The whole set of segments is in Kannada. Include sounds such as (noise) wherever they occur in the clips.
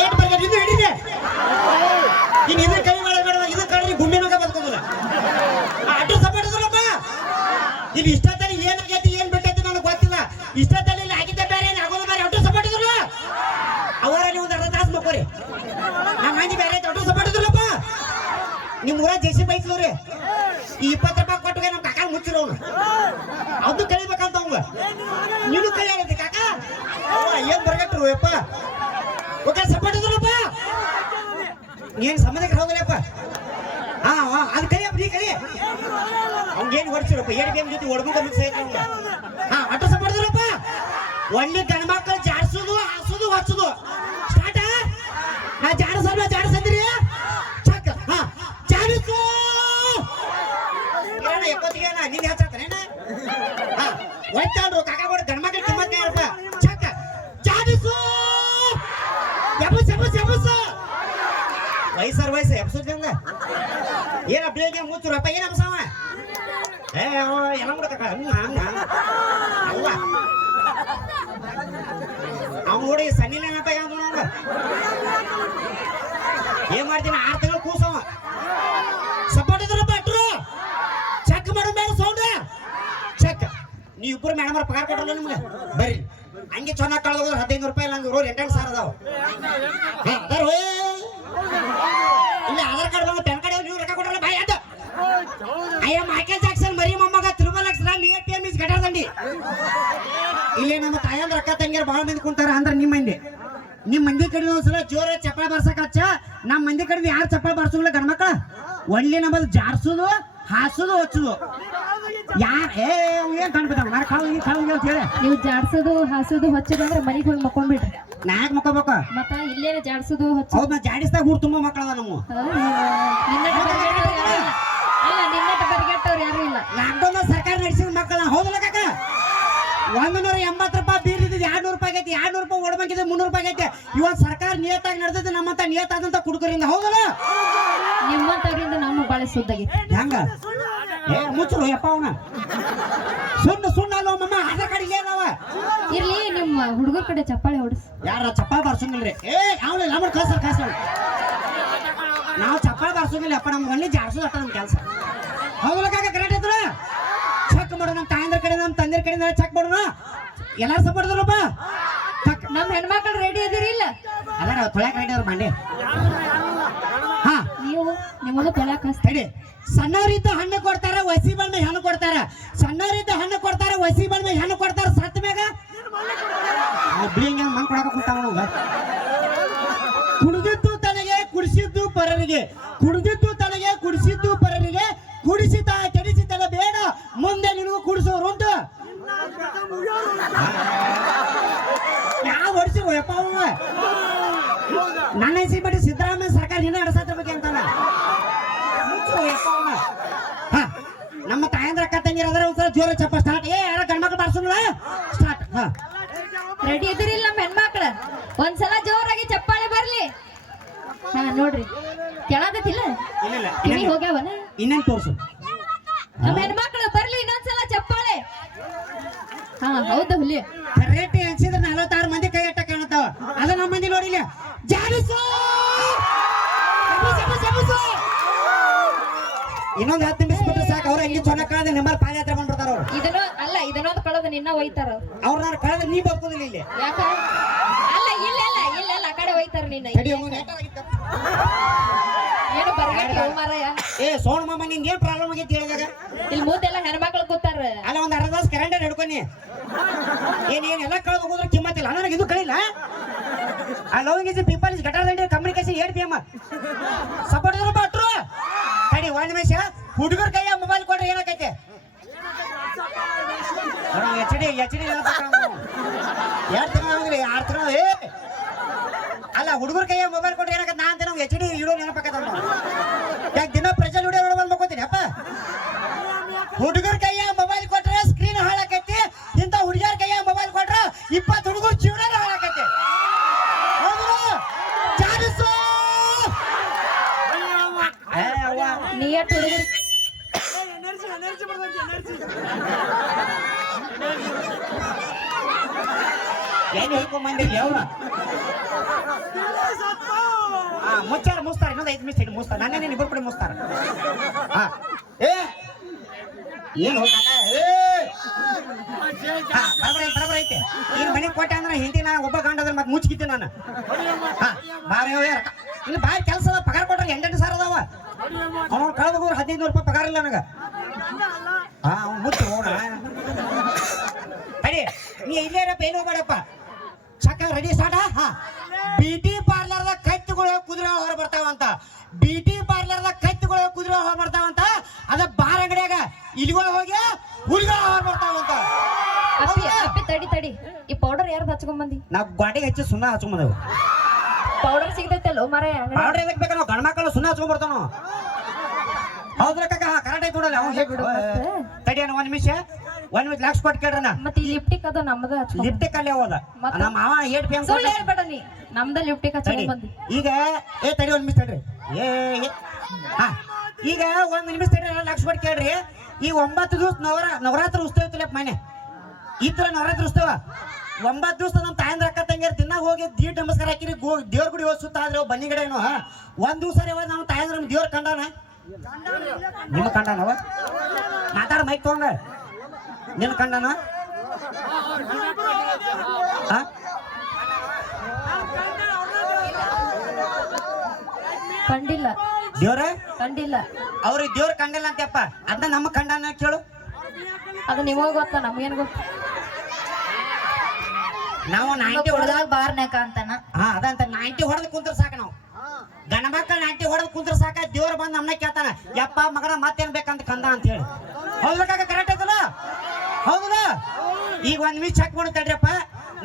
ಏನ್ ಬಗ್ಗೆ ಇದು ಹಿಡಿದೆ. ಇನ್ ಇದ್ರ ಕೈ ಮಾಡಬೇಡ ಇದು ಕಡೆ ಗುಮ್ಮಿನಾಗ ಬದುಕೋದಿಲ್ಲ. ಅಡ್ಡು ಸಪೋರ್ಟ್ ಇಲ್ಲಿ ಇಲ್ಲಿ ಏನು ಏನಾಗೈತಿ ಏನ್ ಬಿಟ್ಟೈತಿ ನನಗೆ ಗೊತ್ತಿಲ್ಲ. ಇಷ್ಟದಲ್ಲಿ ಇಲ್ಲಿ ಆಗಿದ್ದೆ ಬೇರೆ ಏನ್ ಆಗೋದು ಬೇರೆ ಅಡ್ಡು ಇದ್ರಲ್ಲ. ಅವರ ನೀವು ಒಂದು ಅರ್ಧ ತಾಸು ಮಕ್ಕೋರಿ. ನಮ್ಮ ಮಂದಿ ಬೇರೆ ಅಡ್ಡು ಸಪೋರ್ಟ್ ನಿಮ್ಮ ನಿಮ್ ಊರ ಜೆಸಿ ಬೈಸ್ಲವ್ರಿ ಈ ಇಪ್ಪತ್ತು ರೂಪಾಯಿ ಕೊಟ್ಟು ನಮ್ಮ ಕಾಕ ಮುಚ್ಚಿರೋ ಅವ್ನು. ಅದು ಕಳಿಬೇಕಂತ ಅವಂಗ ನೀನು ಕಾಕ? ಅವ್ವ, ಏನ್ ಬರ್ಗಟ್ರು ಯಪ್ಪ? ಓಕೆ ಸಪೋರ್ಟ್ ಇದ್ರಲ್ಲಪ್ಪ? ನೀನ್ ಸಂಬಂಧಕ್ಕೆ ಹೋಗಲಪ್ಪ ಹಾ ಹಾ ಅದು ಅಪ್ಪ ನೀ ಕರಿ. ಅವ್ಗೇನು ಹೊಡ್ಸಿರಪ್ಪ ಏಳು ಗೇಮ್ ಜೊತೆ ಹೊಡ್ಬೇಕು ಅಂತ ಅವ್ಗ ಹಾ ಅಟ್ಟ ಸಪೋರ್ಟ್ ಇದ್ರಲ್ಲಪ್ಪ? ಒಳ್ಳೆ ಗಂಡ್ಮಕ್ಳು ಜಾಡ್ಸೋದು ಹಾಸೋದು ಹೊಚ್ಚೋದು ಸ್ಟಾರ್ಟ ನಾ ಜಾಡಸಲ್ಲ ಜಾಡಸಂದ್ರಿ ಚಕ್ ಹಾ ಜಾಡಿಸು ಏನ ಎಪ್ಪತ್ತಿಗೆ ನಾ ನಿಂಗೆ ಹಚ್ಚಾತಾನೇನ ಹಾ ಒಯ್ತಾಂಡ್ರು ಕಾಕ ಕೂಡ ಗಂಡ್ಮಕ್ಳು ಕಿಮ್ಮತ್ ಯಾರಪ್ಪ ಚಕ್ ಜಾಡಿಸು ಎಬಸ್ ಎಬಸ್ ಎಬಸ್ ವಯಸ್ಸರ್ ವಯಸ್ಸು ಎಬ್ಸೋದ್ ನಿಮ್ಗ ಏನ ಬೆಳಿಗ್ಗೆ ಮುಚ್ಚುರಪ್ಪ ಏನ ಅಬ್ಸವ ಏ, ಅವ ಎಲ್ಲ ಮುಡಕ ಅಲ್ಲ. ಅವ್ನು ನೋಡಿ ಸನ್ನಿಲ ಏನಪ್ಪ ಏನಂತ ನೋಡ. ಏನ್ ಮಾಡ್ತೀನಿ, ಆರು ತಿಂಗಳು ಕೂಸವ. ಸಪೋರ್ಟ್ ಇದ್ರಪ್ಪ ಅಟ್ರು ಚೆಕ್ ಮಾಡು ಬೇಡ ಸೌಂಡ್ ಚೆಕ್ ನೀವು ಇಬ್ಬರು ಮೇಡಮ್ ಪಗಾರ ಕೊಟ್ರಲ್ಲ ನಿಮ್ಗೆ? ಬರ್ರಿ. ಹಂಗೆ ಚೆನ್ನಾಗಿ ಕಳೆದ ಹದಿನೈದು ರೂಪಾಯಿ ಇಲ್ಲ ಹಂಗೆ ಎಂಟು ಎಂಟೆಂಟು ಸಾವಿರ ಅದಾವ. ಇಲ್ಲಿ ಆಧಾರ್ ಕಾರ್ಡ್ ಬಂದು ಪ್ಯಾನ್ ಕಾರ್ಡ್ ನೀವು ರೊಕ್ಕ ಕೊಟ್ರಲ್ಲ ಬಾಯ್ ಅದು ಅಯ್ಯ ಮೈಕಲ್ ಜಾಕ್ಸನ್ ಮರಿ ಮೊಮ್ಮಗ ತಿರುಮಲಕ್ಸ್ ನಿಯರ್ ಪಿ ಎಂ ಇಸ್ ದಂಡಿ. ಇಲ್ಲಿ ನಮ್ಮ ತಾಯಂದ್ರ ರೊಕ್ಕ ತಂಗಿಯರ್ ಬಹಳ ಮಂದಿ ಕುಂತಾರ ಅಂದ್ರೆ ನಿಮ್ಮ ಮಂದಿ. ನಿಮ್ ಮಂದಿ ಕಡೆ ಒಂದ್ಸಲ ಜೋರ ಚಪ್ಪಳ ಬರ್ಸಕ್ ಹಚ್ಚ. ನಮ್ಮ ಮಂದಿ ಕಡೆ ಯಾರು ಚಪ್ಪಳ ಬರ್ಸೋಲ್ಲ ಗಂಡ್ಮಕ್ಳ ಒಳ್ಳೆ ನಮ್ಮದು ಜಾರ್ಸೋದು, ಹಾಸೋದು, ಹಚ್ಚೋದು. ಯಾರ್ ಏ ಏನ್ ಕಾಣ್ಬಿಟ್ಟಾವ ಮಾರ ನೀವು ಜಾರ್ಸುದು, ಹಾಸೋದು, ಹೊಚ್ಚೋದು ಅಂದ್ರೆ ಮನೆಗೆ ಹೋಗಿ ಮಕ್ಕೊಂಡ್ಬಿಡ್ರಿ ನಾಕ್ ಮುಖ ಮತ್ತ ಇಲ್ಲೇ ಜಾಡ್ಸೋದು ಹೊಚ್ಚೋದು? ಹೌದ್ ನಾ ಜಾಡಿಸ್ದಾಗ ಊರ್ ತುಂಬಾ ಮಕ್ಕಳದ ನಮ್ಮ. ಇಲ್ಲ. ಅಲ್ಲ ನಿನ್ನಟ ಬರಿಗೆಟ್ಟವ್ರು ಯಾರು ಇಲ್ಲ. ಲಾಕ್ಡೌನ್ ಸರ್ಕಾರ ನಡೆಸಿದ ಮಕ್ಕಳ ಹೌದಲ್ಲ ಕಾಕ ಒಂದ್ ನೂರ ಎಂಬತ್ತು ರೂಪಾಯಿ ಬೀರ್ ಇದ್ದಿದ್ದು ಎರಡು ನೂರು ರೂಪಾಯಿ ಆಗೈತಿ ಎರಡ್ ನೂರು ರೂಪಾಯಿ ಓಡ್ಬೇಕಿದೆ ಮುನ್ನೂರು ರೂಪಾಯಿ ಆಗೈತಿ. ಇವತ್ತು ಸರ್ಕಾರ ನಿಯತ್ತಾಗಿ ನಡೆದಿದ್ದು ನಮ್ಮಂತ ನಿಯತ್ತಾದಂತ ಕುಡುಕರಿಂದ ಹೌದಲ್ಲ? ನಿಮ್ಮಂತವ್ರಿಂದ ನಮ್ಮ ಬಾಳೆ ಸುದ್ದಾಗೈತಿ ಹೆಂಗ? ಏ ಮುಚ್ಚರು ಯಪ್ಪ ಅವನ. ಸುಣ್ಣ ಸುಣ್ಣ ಅಲ್ವ ಮಮ್ಮ ಆಧಾರ್ ಕಾರ್ಡ್ ಇಲ್ಲೇ ಅದಾವ ಇರ್ಲಿ ನಿಮ್ಮ ಹುಡುಗರ ಕಡೆ ಚಪ್ಪಾಳೆ ಹೊಡಿಸ್. ಯಾರ ಚಪ್ಪಾಳ ಬಾರ್ಸಂಗಿಲ್ರಿ? ಏ ಅವನ ಕಳ್ಸ ಕಳ್ಸ ನಾವು ಚಪ್ಪಾಳೆ ಬಾರ್ಸಂಗಿಲ್ಲ ಅಪ್ಪ ನಮ್ಗೆ ಒಳ್ಳೆ ಜಾಡ್ಸೋದು ಅಟ್ಟ ನಮ್ಮ ಕೆಲಸ. ಕಾಕ ಕರೆಕ್ಟ್ ಐತಲ್ಲ ಚೆಕ್ ಮಾಡೋಣ ನಮ್ಮ ತಾಯಂದ್ರ ಕಡೆ ನಮ್ಮ ತಂದೆ ಕಡೆ ಚೆಕ್ ಮಾಡೋಣ. ಎಲ್ಲಾರು ಸಪೋರ್ಟ್ ಇದ್ರಪ್ಪ ಚೆಕ್ ನಮ್ಮ ಹೆಣ್ಮಕ್ಳು ರೆಡಿ ಇದೀರಿ ಇಲ್ಲ? ನಾವು ತೊಳ್ಯಾಕ ರೆಡಿ ಅವ್ರ ಮಂಡೆ. ಹಾ. ನೀವು ನಿಮ್ಮದು ತೊಳ್ಯಾಕ ತಡಿ. ಸಣ್ಣವರಿದ್ದ ಹಣ್ಣು ಕೊಡ್ತಾರ ವಸಿ ಬಂದ ಹೆಣ್ಣು ಕೊಡ್ತಾರ. ಸಣ್ಣವರಿದ್ದ ಹಣ್ಣು ಕೊಡ್ತಾರ ವಸಿ ಬಂದ ಹೆಣ್ಣು ಕೊಡ್ತಾರ ಸತ್ ಮ್ಯಾಗ ಬಿಳಿಂಗ ಮಂಗ್ ಕೊಡಕ ಕುಂತಾವ ನಾವು ಕುಡಿದಿದ್ದು ತನಗೆ ಕುಡಿಸಿದ್ದು ಪರರಿಗೆ ಕುಡಿದಿದ್ದು ತನಗೆ ಕುಡಿಸಿದ್ದು ಪರರಿಗೆ ಕುಡಿಸಿದ ಕೆಡಿಸಿತನ ಬೇಡ ಮುಂದೆ ನಿನಗೂ ಕುಡಿಸೋರು ಉಂಟು. ಯಾವ ಹೊಡಿಸಿರು ನನ್ನ ಹೆಸರು ಬಿಟ್ಟು ಸಿದ್ದರಾಮಯ್ಯ ಸರ್ಕಾರ ನಿನ್ನ ನಡೆಸತ್ರ ಬಗ್ಗೆ ಹ, ನಮ್ಮ ತಾಯಂದ್ರ ಅಕ್ಕ ತಂಗಿರ ಅದ್ರ ಒಂದ್ಸಲ ಜೋರ ಚಪ್ಪ ಸ್ಟಾರ್ಟ್ ಏ ಯಾರ ಗಂಡ್ಮಕ್ಳು ಬಾರ್ಸೋಣ ಸ್ಟಾರ್ಟ್ ಹಾ. ರೆಡಿ ಇದ್ರಿ ನಮ್ಮ ಹೆಣ್ಮಕ್ಳು ಒಂದ್ಸಲ ಜೋರಾಗಿ ಬರ್ಲಿ ಹಾ ನೋಡ್ರಿ. ಕೇಳಾದತಿಲ್ಲ ಇಲ್ಲ ಇಲ್ಲ ಕಿವಿ ಇನ್ನೇನ್- ಹೋಗ್ಯಾವನ? ಇನ್ನೇನ್ ತೋರ್ಸು. ನಮ್ಮ ಹೆಣ್ಮಕ್ಳು ಬರ್ಲಿ ಇನ್ನೊಂದ್ಸಲ ಚಪ್ಪಾಳೆ. ಹಾ ಹೌದ ಹುಲಿ. ರೇಟ್ ಎನ್ಸಿದ್ರೆ ನಲವತ್ತಾರು ಮಂದಿ ಕೈ ಅಟ್ಟ ಕಾಣತಾವ ಅದ ನಮ್ಮ ಮಂದಿ ನೋಡಿಲ್ಲ ಜಾರುಸು ಇನ್ನೊಂದು ಹತ್ತು ನಿಮಿಷ ಬಿಟ್ರೆ ಸಾಕು. ಅವ್ರ ಇಲ್ಲಿ ಚೊನ್ನ ಕಳೆದ ನಿಮ್ಮಲ್ಲಿ ಪಾದಯಾತ್ರೆ ಬಂದ್ಬಿಡ್ತಾರ ಅವ್ರು. ಇದನ್ನ ಅಲ್ಲ ಇದನ್ನೊಂದು ಕಳೆದ ನಿನ್ನ ಒಯ್ತಾರ ಅವ್ರ. ನಾನು ಕಳೆದ ನೀ ಬರ್ತದಿಲ್ಲ ಇಲ್ಲಿ. ಯಾಕ? ಅಲ್ಲ ಇಲ್ಲಲ್ಲ ಇಲ್ಲಲ್ಲ ಆ ಕಡೆ ಒಯ್ತಾರ ನಿನ್ನ. ತಡಿ ಅವ್ನು. ಏನು ಮಾರಾಯ? ಏ ಸೋಣ ಮಾಮ ನಿಂಗೆ ಏನ್ ಪ್ರಾಬ್ಲಮ್ ಆಗೈತಿ ಹೇಳಿದಾಗ? ಇಲ್ಲಿ ಮೂತೆಲ್ಲ ಹೆಣ್ಮಕ್ಳು ಕೂತಾರ. ಅಲ್ಲ ಒಂದ್ ಅರ್ಧ ತಾಸು ಕರೆಂಟ್ ಹಿಡ್ಕೊನಿ ಏನ್ ಏನ್ ಎಲ್ಲ ಕಳೆದು ಹೋದ್ರೆ ಕಿಮ್ಮತ್ತಿಲ್ಲ. ನನಗೆ ಇದು ಕಳಿಲ್ಲ? ಆ loving is people is gutter ದಂಡಿ ಕಮ್ಯುನಿಕೇಶನ್ ಪಿ ಸಪೋರ್ಟ್ ಇದ್ರ ಬಟ್ರು ತಡಿ ಒಂದ್ ನಿಮಿಷ. ಹುಡುಗರ ಕೈಯ ಮೊಬೈಲ್ ಕೊಡ್ರಿ ಏನಾಕೈತೆ? ಎಚ್ ಡಿ ಎಚ್ ಡಿ ಎರಡು ತಿಂಗಳ ಆರು ತಿಂಗಳ ಏ! ಅಲ್ಲ ಹುಡುಗರ ಕೈಯ ಮೊಬೈಲ್ ಕೊಟ್ರೆ ಏನಾಕೈತೆ ನಾ ಅಂತ ನಾವು ಎಚ್ ಡಿ ಇಡೋ ನೆನಪಾಕತ್ತ ಯಾಕೆ ದಿನ ಪ್ರಜಲ್ ವಿಡಿಯೋ ನೋಡ್ಬಂದು ಮಕ್ಕೋತೀನಿ ಅಪ್ಪ. ಹುಡುಗರ ಕೈಯ ಮೊಬೈಲ್ ಕೊಟ್ರೆ ಸ್ಕ್ರೀನ್ ಹಾಳಾಕೈತಿ ಇಂಥ ಹುಡುಗಿಯರ ಕೈಯ ಮೊಬೈಲ್ ಕೊಟ್ರೆ ಇಪ್ಪತ್ತು ಹುಡುಗರು ಜೀವನ ಹಾಳಾಕೈತಿ. ಹೌದು ಜಾಡಿಸು ಏ ಎನರ್ಜಿ ನೀ ಎಟ್ ಹುಡುಗರು. ಏನ್ ಹೇಳ್ಕೊಂಡ್ ಬಂದಿರಿ ಅವ್ವ? ಮುಚ್ಚಾರ ಮುಸ್ತಾರ ಇನ್ನೊಂದು ಐದು ನಿಮಿಷ ಮುಸ್ತಾರ ನಾನೇ ನೀನು ಇಬ್ಬರು ಮುಸ್ತಾರ ಹಾ ಏ, ಏನು ಬರಬರ ಐತೆ. ಈಗ ಮನೆಗೆ ಕೊಟ್ಟೆ ಅಂದ್ರೆ ಹಿಂದಿ ನಾ ಒಬ್ಬ ಗಂಡದ್ರ ಮತ್ತೆ ಮುಚ್ಚಿದ್ದೆ ನಾನು. ಹಾ ಬಾರಿ ಇಲ್ಲಿ ಬಾರಿ ಕೆಲಸ ಅದ, ಪಗಾರ ಕೊಟ್ರೆ ಎಂಟೆಂಟು ಸಾವಿರ ಅದಾವ. ಅವ್ನು ಕಳೆದ ಹೋಗ್ರು ಹದಿನೈದು ನೂರು ರೂಪಾಯಿ ಪಗಾರ ಇಲ್ಲ ನನಗೆ. ಹಾ ಅವ್ನು ಮುಚ್ಚು ನೀ ಇಲ್ಲೇ ಇರಪ್ಪ ಏನು ಮಾಡಪ್ಪ ಚಕ್ಕ ರೆಡಿ ಸಾಡ ಹಾ ಬಿಟಿ ಪಾರ್ಲರ್ದ ನಾವು ಗಾಡಿಗೆ ಹಚ್ಚಿ ಸುಣ್ಣ ಹಚ್ಕೊಂಬಂದೇವು. ಪೌಡರ್ ಸಿಗ್ತೈತಲ್ಲ ಮರೆ ಪೌಡರ್ ಎದಕ್ ಬೇಕ ನಾವು? ಗಣಮಕ್ಕಳು ಸುಣ್ಣ ಹಚ್ಕೊಂಡ್ ಬರ್ತಾವ ಹೌದ್ರ ಕಕ್ಕ ಹಾ ಕರೆಕ್ಟ್ ಐತಿ ನೋಡಲ್ಲ ಅವ್ನು ಬಿಡು? ಮತ್ತೆ. ತಡಿ ಅಣ್ಣ ಒಂದ್ ನಿಮಿಷ. ಒಂದ್ ನಿಮಿಷ ಲಕ್ಷ ಕೊಟ್ಟು ಕೇಳ್ರಣ್ಣ. ಮತ್ತೆ ಈ ಲಿಪ್ಟಿಕ್ ಅದ ನಮ್ದ ಲಿಪ್ಟಿಕ್ ಅಲ್ಲಿ ಹೋದ? ನಮ್ಮ ಮಾವ ಏಟ್ ಫೇಮಸ್ ಸುಳ್ಳು ಹೇಳ್ಬೇಡ ನೀ. ನಮ್ದ ಲಿಪ್ಟಿಕ್ ಹಚ್ಚಿ ಬಂದಿ. ಈಗ ಏ ತಡಿ ಒಂದ್ ನಿಮಿಷ ತಡ್ರಿ ಏ. ಹಾ. ಈಗ ಒಂದ್ ನಿಮಿಷ ನಾನು ಲಕ್ಷ ಕೊಟ್ಟು ಕೇಳ್ರಿ. ಈ ಒಂಬತ್ತು ದಿವಸ ನವರ ನವರಾತ್ರಿ ಉತ್ಸವ ಇತ್ತಲ್ಲ ಮನೆ ಈ ತರ ನವರಾತ್ರಿ ಉತ್ಸವ ಒಂಬತ್ತು ದಿವಸ ನಮ್ಮ ತಾಯಂದ್ರ ಅಕ್ಕ ತಂಗಿಯರ್ ದಿನ ಹೋಗಿ ದೀಡ್ ನಮಸ್ಕಾರ ಹಾಕಿರಿ ಗೋ ದೇವ್ರ ಗುಡಿ ಹೋಗಿ ಸುತ್ತ ಆದ್ರೆ ಬನ್ನಿ ಗಿಡನು ಒಂದ್ ದಿವಸ ಯಾವಾಗ ನಮ್ಮ ತಾಯಂದ್ರ ದೇವ್ರ ಕಂಡಾನ? ನಿಮ್ಮ ಕಂಡಾನವ ಮಾತಾಡ ಮೈಕ್ ತಗೊಂಡ. ನಿನ್ನ ಕಂಡಾನ? ಕಂಡಿಲ್ಲ. ದೇವ್ರ? ಕಂಡಿಲ್ಲ. ಅವ್ರಿಗೆ ದೇವ್ರ ಕಂಡಿಲ್ಲ ಅಂತಪ್ಪ ಅದನ್ನ ನಮ್ಮ ಕಂಡಾನ ಕೇಳು. ಅದು ನಿಮಗೆ ಗೊತ್ತ ನಮ್ಗೇನು ಗೊತ್ತ? ನಾವು ನೈಂಟಿ ಹೊಡೆದಾಗ ಬಾರ್ ಬಾರ್ನ್ಯಾಕ ಅಂತಾನ. ಹಾ ಅದಂತ ನೈಂಟಿ ಹೊಡೆದ್ ಕುಂತ್ರ ಸಾಕ ನಾವು. ಗಂಡ ಮಕ್ಕಳು ನೈಂಟಿ ಹೊಡೆದ್ ಕುಂತ್ರ ಸಾಕ ದೇವ್ರ ಬಂದ್ ನಮ್ಮನ್ನ ಕೇಳ್ತಾನ ಯಪ್ಪ ಮಗನ ಮತ್ತೇನ್ ಬೇಕಂತ ಕಂದ ಅಂತ ಹೇಳಿ. ಹೌದಕ್ಕಾಗ ಕರೆಕ್ಟ್ ಐತಲ್ಲ? ಹೌದಲ್ಲ? ಈಗ ಒಂದ್ ನಿಮಿಷ ಚೆಕ್ ಮಾಡಿ ತಡ್ರಿಯಪ್ಪ.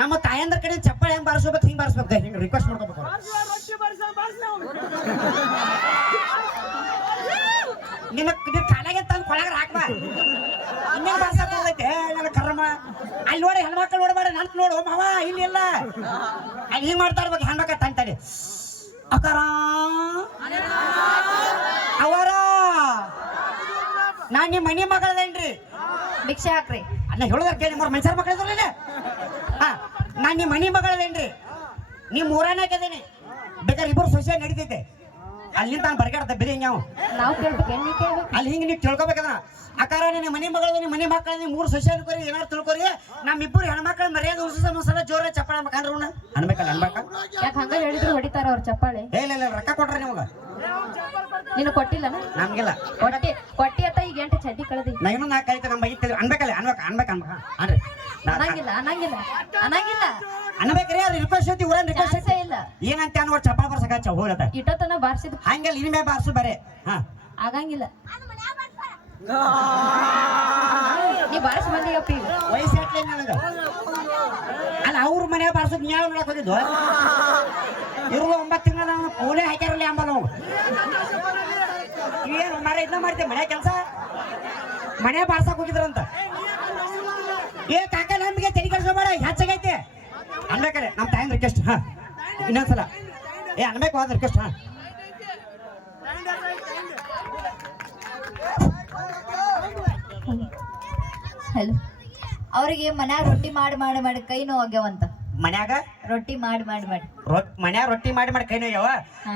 ನಮ್ಮ ತಾಯಂದ್ರ ಕಡೆ ಚಪ್ಪಾಳೆ ಹೆಂಗ್ ಬಾರಿಸ್ಬೇಕು ಹಿಂಗ್ ಬಾರಿಸ್ಬೇಕು ಹಿಂಗ್ ರಿಕ್ವೆಸ್ಟ್ ಮಾಡ್ಕೋಬೇಕು (laughs) ನಿನ್ನ ನಿನ್ನ ಕಾಲಾಗೆ ತಂದು ಕೊಳಗ ಹಾಕ್ಬಾ. ಅಲ್ಲಿ ನೋಡಿ ಹೆಣ್ಮಕ್ಳು ನೋಡಬೇಡ ನಂತ ನೋಡು ಮಾವ ಇಲ್ಲಿ ಇಲ್ಲ. ಅಲ್ಲಿ ಹಿಂಗ್ ಮಾಡ್ತಾ ಇರ್ಬೇಕು ಹೆಣ್ಮಕ್ಳು ತಂತಾನೆ ಅಕಾರ. ಅವರ. ನಾ ನಿಮ್ಮ ಮನಿ ಮಗಳದೇನ್ರಿ? ಭಿಕ್ಷೆ ಹಾಕ್ರಿ. ಅಲ್ಲ ಹೇಳುದಾರ ಕೇಳಿ ಮೂರು ಮನುಷ್ಯರ ಮಕ್ಕಳು ಇದ್ರಲ್ಲ ಹಾ ನಾ ನಿಮ್ಮ ಮನಿ ಮಗಳದೇನ್ರಿ? ನಿಮ್ಮ ಮೂರನೇ ಹಾಕಿದೇನಿ ಬೇಕಾದ್ರೆ ಇಬ್ಬರು ಸೊಸೆ ನಡೀತೈತೆ. ಅಲ್ಲಿಂದ ನಾನು ಬರ್ಗಾಡ್ದೆ ಬಿರಿ ಹಿಂಗೆ ನಾವ್ ಕೇಳ್ಬೇಕು ನೀ ಕೇಳ್ಬೇಕು. ಅಲ್ಲಿ ಹಿಂಗೆ ನೀವು ತಿಳ್ಕೊಬೇಕದ ಅಕಾರ ನಿನ್ನ ಮನೆ ಮಗಳು ನಿಮ್ಮ ಮನೆ ಮಕ್ಕಳು ನೀವು ಮೂರು ಸೊಸೆ ಅನ್ಕೋರಿ ಏನಾರು ತಿಳ್ಕೊರಿ. ನಮ್ಮಿಬ್ಬರು ಹೆಣ್ಮಕ್ಳ ಮರ್ಯಾದೆ ಉಳಿಸ ಸಲ ಜೋರ ಚಪ್ಪಾಳೆ ಅನ್ಬೇಕಂದ್ರೆ ಅನ್ಬೇಕಲ್ಲ ಅನ್ಬೇಕ? ಯಾಕ ಹಂಗ ಹೇಳಿದ್ರು ಹೊಡಿತಾರ ಅವ್ರ ಚಪ್ಪಾಳೆ? ಇಲ್ಲ ಇಲ್ಲ ರೊಕ್ಕ ಕೊಡ್ರಿ ನಿಮಗೆ. ನೀನು ಕೊಟ್ಟಿಲ್ಲನ? ನಮ್ಗಿಲ್ಲ. ಕೊಟ್ಟಿ ಕೊಟ್ಟಿ ಅತ್ತ ಈಗ ಎಂಟು ಚಡ್ಡಿ ಕಳ್ದಿ. ನಾ ಇನ್ನೂ ನಾಲ್ಕು ಐತೆ ನಮ್ಮ ಐತೆ ಅನ್ಬೇಕಲ್ಲ ಅನ್ಬೇಕು ಅನ್ಬೇಕು ಅನ್ಬೇಕ. ಅನ್ರಿ ಅನ್ನಂಗಿಲ್ಲ ಅನ್ನಂಗಿಲ್ಲ ಅನ್ನಂಗಿಲ್ಲ. ಅನ್ಬೇಕ್ರಿ ಅದು ರಿಕ್ವೆಸ್ಟ್ ಐತಿ ಊರನ್ ರಿಕ್ವೆಸ್ಟ್ ಐತಿ ಇಲ್ಲ. ಏನಂತ ಅನ್ನೋ ಚಪ್ಪಾಳೆ ಬರ್ಸಕ ಚ ಹೋಗತ್ತ ಇಟ್ಟತನ ಬಾರ್ಸಿದ್. ಹಂಗಲ್ಲ ಇನ್ಮೇ ಬಾರ್ಸು ಬರೇ. ಹಾ. ಆಗಂಗಿಲ್ಲ. ನೀ ಬಾರ್ಸ್ ಮಂದಿ ಅಪ್ಪಿ ಈಗ. ವಯಸ್ಸು ಎಟ್ಲೆ ನನಗೆ? ಅಲ್ಲ ಅವ್ರ ಮನೆ ಬಾರ್ಸೋದು ನೀವು ನೋಡಕ್ ಹೋಗಿದ್ದು? ಇರುವ ಒಂಬತ್ತು ತಿಂಗಳ ಕೂಲೆ ಹಾಕ್ಯಾರಲ್ಲ ಅಂಬಲ್ಲ ಮರ ಇದನ್ನ ಮಾಡ್ತೇವೆ ಮನೆ ಕೆಲಸ. ಮನೆ ಬಾರ್ಸಕ್ ಹೋಗಿದ್ರಂತ. ಏ, ಕಾಕ, ನಮ್ಗೆ ತೆರಿ ಕೆಲಸ ಮಾಡ, ಹೆಚ್ಚಾಗೈತೆ. ಅನ್ಬೇಕಲ್ಲ ನಮ್ಮ ತಾಯಿ ರಿಕ್ವೆಸ್ಟ್ ಹಾ. ಇನ್ನೊಂದ್ಸಲ. ಏ, ಅನ್ಬೇಕು ಹೋದ ರಿಕ್ವೆಸ್ಟ್ ಹಾ. ಹಲೋ ಅವ್ರಿಗೆ ಮನ್ಯಾಗ ರೊಟ್ಟಿ ಮಾಡಿ ಮಾಡಿ ಮಾಡಿ ಕೈ ನೋವು ಆಗ್ಯಾವಂತ. ಮನ್ಯಾಗ? ರೊಟ್ಟಿ ಮಾಡಿ ಮಾಡಿ ಮಾಡಿ. ರೊಟ್ಟಿ ಮನ್ಯಾಗ ರೊಟ್ಟಿ ಮಾಡಿ ಮಾಡಿ ಕೈ ನೋಯ್ಯವ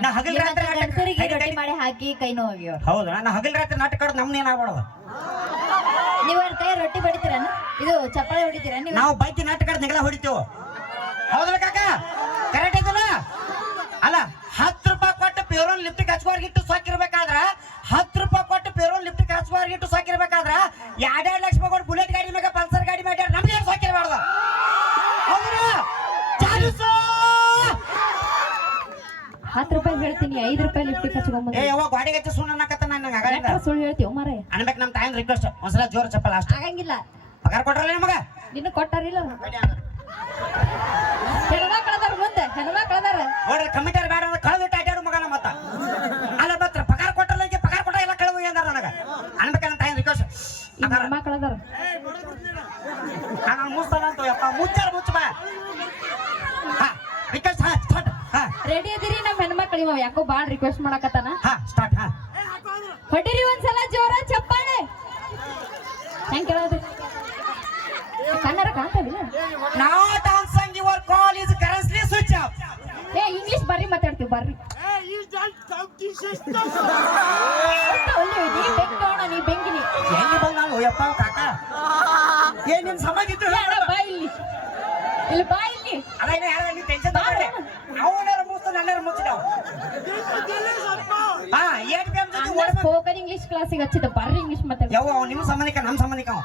ನಾ ಹಗಲ್ ರಾತ್ರಿ ನಾಟಕ- ಗಂಡಸರಿಗೆ ರೊಟ್ಟಿ ಮಾಡಿ ಹಾಕಿ ಕೈ ನೋವ್ಯೋ ಹೌದು ನಾ ಹಗಲ್ ರಾತ್ರಿ ನಾಟಕ ಆಡೋದು ನಮ್ನ ಏನಾಗ್ಬಾರ್ದು ನೀವ್ ಕೈ ರೊಟ್ಟಿ ಬಡಿತೀರನ ಇದು ಚಪ್ಪಾಳೆ ಹೊಡಿತೀರ ನೀವು? ನಾವು ಬೈತಿ ನಾಟಕ ಆಡ್ ನೆಗಲ ಹೊಡಿತೇವು. ಹೌದಲ್ಲ ಕಾಕ? ಕರೆಕ್ಟ್ ಐತಲ್ಲ? ಅಲ್ಲ ಹತ್ತು ರೂಪಾಯಿ ಕೊಟ್ಟು ಪೇರೋನ್ ಲಿಫ್ಟಿಗೆ ಹಚ್ಕೋರ್ಗಿಟ್ಟು ಸಾಕಿರ್ಬೇಕಾದ್ರ ಹತ್ತು ರೂಪಾಯಿ ಕೊಟ್ಟು ಪೇರೋನ್ ಲಿಫ್ಟಿಗೆ ಹಚ್ಕೋರ್ಗಿಟ್ಟು ಸಾಕಿರ್ಬೇಕಾದ್ರ ಎರಡೆರಡು ಲಕ್ಷ ರೂಪಾಯಿ ಕೊಟ್ಟು ಬುಲೆಟ್ ಗಾಡಿ ಮ್ಯಾಗ ಪಲ್ಸರ್ ಗಾಡಿ ಮಾಡ್ಯಾರ ನಮ್ಗೆ ಸಾಕಿರ್ಬಾರ್ದು ಹೌದಾ ಚಾಲಿಸು ಹತ್ತು ರೂಪಾಯಿ ಹೇಳ್ತೀನಿ ಐದು ರೂಪಾಯಿ ಲಿಫ್ಟಿಗೆ ಏ ಹಚ್ಕೊಂಬಂದಿ ಯಾವಾಗ ಗಾಡಿಗೆ ಹಚ್ಚಿ ಸುಣ್ಣ ಅನ್ನಕತ್ತ ನನಗೆ ಆಗಲಿಂದ ಸುಳ್ಳು ಹೇಳ್ತೀವಿ ಮಾರಾಯ? ಅನ್ಬೇಕು ನಮ್ಮ ತಾಯಿನ ರಿಕ್ವೆಸ್ಟ್ ಒಂದ್ಸಲ ಜೋರ್ ಚಪ್ಪಲ್ ಅಷ್ಟ. ಆಗಂಗಿಲ್ಲ. ಪಗಾರ ಕೊಟ್ರಲ್ಲ ನಿಮಗ? ನಿನ್ನ ಕೊಟ್ಟಾರಿಲ್ಲ ಹೆಣ್ಮಕ್ಳದಾರ ಮುಂದೆ ಹೆಣ್ಮಕ್ಳದಾರ ನೋಡ್ರಿ ಕಮಿಟರ್ ಬೇಡ ಅಂದ್ರೆ ಕಳೆದಿಟ್ಟು ಅಡ್ಯಾಡು ಮಗನ ಮತ್ತ. ಅಲ್ಲ ಮತ್ರ ಪಗಾರ ಕೊಟ್ರಲ್ಲ ಈಕೆ ಪಗಾರ ಕೊಟ್ಟ ಎಲ್ಲ ಕಳೆದು ಅಂದಾರ ನನಗ. ನಮ್ಮ ತಾಯಿ ರಿಕ್ವೆಸ್ಟ್ ಈ ಹೆಣ್ಮಕ್ಳದಾರ ನಾನು ಮುಚ್ತಾನ ಅಂತ ಯಪ್ಪ ಮುಚ್ಚಾರ ಮುಚ್ಚ ಬಾ. ಹಾ ರಿಕ್ವೆಸ್ಟ್ ಹಾ ಸ್ಟಾರ್ಟ್. ರೆಡಿ ಅದಿರಿ? ನಮ್ಮ ಹೆಣ್ಮಕ್ಳು ಇವ ಯಾಕೋ ಬಾಳ್ ರಿಕ್ವೆಸ್ಟ್ ಮಾಡಕತ್ತಾನ? ಹಾ ಸ್ಟಾರ್ಟ್ ಹಾ. ಹೊಡಿರಿ ಒಂದ್ಸಲ ಜೋರ ಚಪ್ಪಾಳೆ. ಹೆಂಗ್ ಕೇಳೋದು? Kannada ಕಾಣ್ತಾವಿಲ್ಲ not answering your call is currently switched off ಏ ಇಂಗ್ಲಿಷ್ ಬರ್ರಿ ಮಾತಾಡ್ತೀವಿ ಬರ್ರಿ. (laughs) ನೀ ನೀ ಬೆಂಕಿನಿ ಎಲ್ಲಿ ಬಂದ ನಾನು? ಯಪ್ಪ ಕಾಕ. ಏ ನಿನ್ ಸಮಾಜ ಇತ್ತು ಅಣ್ಣ, ಬಾ ಇಲ್ಲಿ ಇಲ್ಲಿ ಬಾ ಇಲ್ಲಿ ಇನ್ನ ಯಾರ ನೀ ಟೆನ್ಷನ್ ತಗೊಂಡ್ರೆ ಅವನಾರ ಮುಸ್ತು ನನ್ನಾರ ಮುಚ್ಚಿದಾವ ಹಾ ಏಟ್ ಬೇಮ್ ಜೊತೆ ಓಡ್ ಬಂದ್- ಸ್ಪೋಕನ್ ಇಂಗ್ಲಿಷ್ ಕ್ಲಾಸಿಗೆ ಹಚ್ಚಿದ ಬರ್ರಿ ಇಂಗ್ಲಿಷ್ ಮತ್ತೆ ಯವ್ವ ಅವ್ ನಿಮ್ಮ ಸಂಬಂಧಿಕ ನಮ್ಮ ಸಂಬಂಧಿಕ ಅವ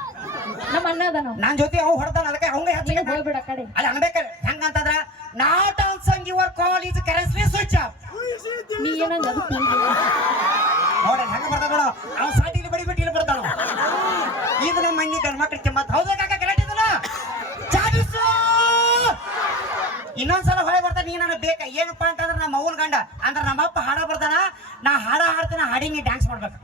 ನಮ್ಮ ಅಣ್ಣ ಅದನ ನನ್ನ ನಾನ್ ಜೊತೆ ಅವ್ ಹೊಡ್ತಾನ ಅದಕ್ಕೆ ಅವಂಗ ಹೆಚ್ಚಿಗೆ ಹೋಗ್ಬಿಡ ಕಡೆ. ಅಲ್ಲ ಅನ್ಬೇಕ ಹೆಂಗಂತಂದ್ರ not answering your call is currently switched off ನೀ ಏನಂದ ಅದು ನೋಡ್ರಿ ಹೆಂಗ ಬರ್ತಾನ ನೋಡ. ಅವ ಸಾಟಿ ಇಲ್ಲಿ ಬಡಿ ಬಿಟ್ಟು ಇಲ್ಲಿ ಬರ್ತಾನ. ಇದು ನಮ್ಮ ಮಂದಿ ಗಂಡ ಮತ್ತೆ ಕೆಮ್ಮತ್. ಹೌದಾ ಕಾಕ ಇದಲ್ಲ? ಚಾಡಿಸು ಇನ್ನೊಂದ್ಸಲ ಹೊಳೆ ಬರ್ತಾನೆ ನೀ ನನಗೆ ಬೇಕ? ಏನಪ್ಪಾ ಅಂತಂದ್ರೆ ನಮ್ಮ ಅವ್ವನ ಗಂಡ. ಅಂದ್ರೆ ನಮ್ಮಪ್ಪ ಹಾಡ ಬರ್ತಾನ. ನಾ ಹಾಡ ಹಾಡ್ತೀನಿ ಹಾಡಿ ನೀ ಡ್ಯಾನ್ಸ್ ಮಾಡ್ಬೇಕು.